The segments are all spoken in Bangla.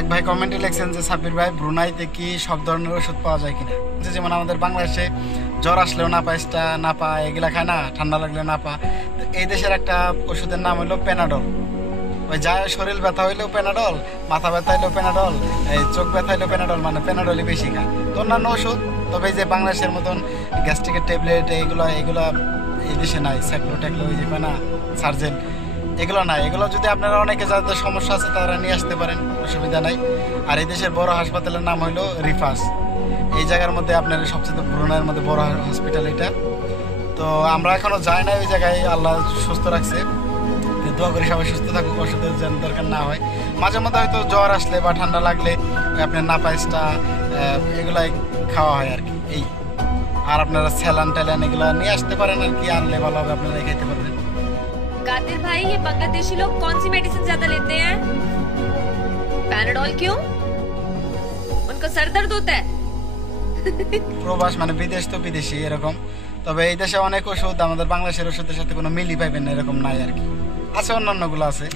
এক ভাই কমেন্টে লিখছেন যে সাব্বির ভাই ব্রুনাইতে কি সব ধরনের ওষুধ পাওয়া যায় কিনা, যেমন আমাদের বাংলাদেশে জ্বর আসলেও নাপা নাপা এগুলা খায় না, ঠান্ডা লাগলেও নাপা। তো এই দেশের একটা ওষুধের নাম হলো প্যানাডল। ওই যা শরীর ব্যথা হইলেও প্যানাডল, মাথা ব্যথা হইলেও প্যানাডল, এই চোখ ব্যথা হইলেও প্যানাডল, মানে প্যানাডলই বেশি খায়। তো অন্যান্য ওষুধ, তবে এই যে বাংলাদেশের মতন গ্যাস্ট্রিকের ট্যাবলেট এগুলো এই দেশে নাই। স্যাকলো ট্যাকলো ওই যে না সার্জেল এগুলো নাই। এগুলো যদি আপনারা অনেকে যাদের সমস্যা আছে তারা নিয়ে আসতে পারেন, অসুবিধা নাই। আর এই দেশের বড় হাসপাতালের নাম হইলো রিফাস। এই জায়গার মধ্যে আপনার সবচেয়ে ব্রুনাইয়ের মধ্যে বড় হসপিটাল এটা। তো আমরা এখনো যাই না ওই জায়গায়, আল্লাহ সুস্থ রাখছে। দোয়া করি সবাই সুস্থ থাকুক, ওষুধের যেন দরকার না হয়। মাঝে মধ্যে হয়তো জ্বর আসলে বা ঠান্ডা লাগলে আপনার নাপাইসটা এগুলাই খাওয়া হয় আর কি। এই আর আপনারা স্যালান ট্যালান এগুলো নিয়ে আসতে পারেন আর কি, আনলে ভালো হবে, আপনারা খাইতে পারবেন। कादिर भाई, ये बांग्लादेशी लोग कौन सी मेडिसिन ज्यादा लेते हैं? पैनाडोल क्यों? उनको सर दर्द होता है? প্রবাস মানে বিদেশ তো বিদেশি এরকম। তবে এই দেশে অনেক ওষুধ আমাদের বাংলাদেশের ওষুধের সাথে কোনো মিলই পাইবেন না, এরকম নাই আর কি। আছে অন্যান্যগুলো আছে,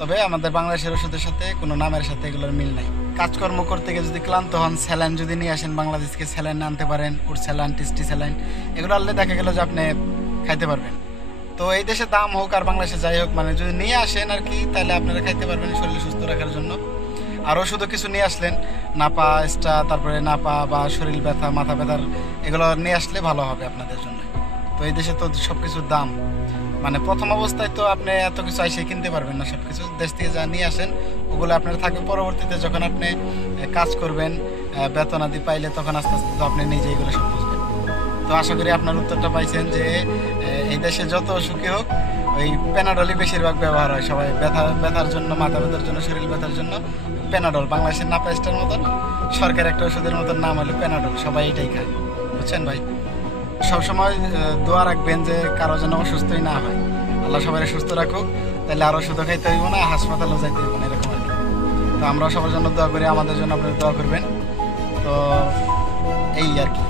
তবে আমাদের বাংলাদেশের ওষুধের সাথে কোনো নামের সাথে এগুলোর মিল নাই। কাজকর্ম করতে গিয়ে যদি ক্লান্ত হন, স্যালাইন যদি নিয়ে আসেন বাংলাদেশকে, স্যালাইন আনতে পারেন। ওর স্যালাইন, টিস্টি স্যালাইন এগুলো আনলে দেখা গেল যে আপনি খাইতে পারবেন। তো এই দেশে দাম হোক আর বাংলাদেশে যাই হোক, মানে যদি নিয়ে আসেন আর কি, তাহলে আপনারা খাইতে পারবেন শরীর সুস্থ রাখার জন্য। আর ওষুধও কিছু নিয়ে আসলেন, নাপা স্টা, তারপরে নাপা বা শরীর ব্যথা, মাথা ব্যথার এগুলো নিয়ে আসলে ভালো হবে আপনাদের জন্য। তো এই দেশে তো সব কিছুর দাম, মানে প্রথম অবস্থায় তো আপনি এত কিছু আইসে কিনতে পারবেন না। সব কিছু দেশ থেকে যা নিয়ে আসেন ওগুলো আপনার থাকবে। পরবর্তীতে যখন আপনি কাজ করবেন, বেতন আদি পাইলে, তখন আস্তে আস্তে তো আপনি নিজে এগুলো সব বুঝবেন। তো আশা করি আপনার উত্তরটা পাইছেন যে এই দেশে যত অসুখী হোক ওই প্যানাডলই বেশিরভাগ ব্যবহার হয়। সবাই ব্যথার জন্য, মাথা ব্যথার জন্য, শরীর ব্যথার জন্য প্যানাডল, বাংলাদেশের নাপাইস্টার মতন সরকার একটা ওষুধের মতন নাম হলো প্যানাডল, সবাই এটাই খায়। বুঝছেন ভাই? সবসময় দোয়া রাখবেন যে কারো যেন অসুস্থই না হয়, আল্লাহ সবাই সুস্থ রাখুক। তাহলে আর ওষুধও খাইতে হইব না, হাসপাতালেও যাইতে হইব না, এরকম আর কি। তো আমরা সবার জন্য দোয়া করি, আমাদের জন্য আপনারা দোয়া করবেন। তো এই আর কি।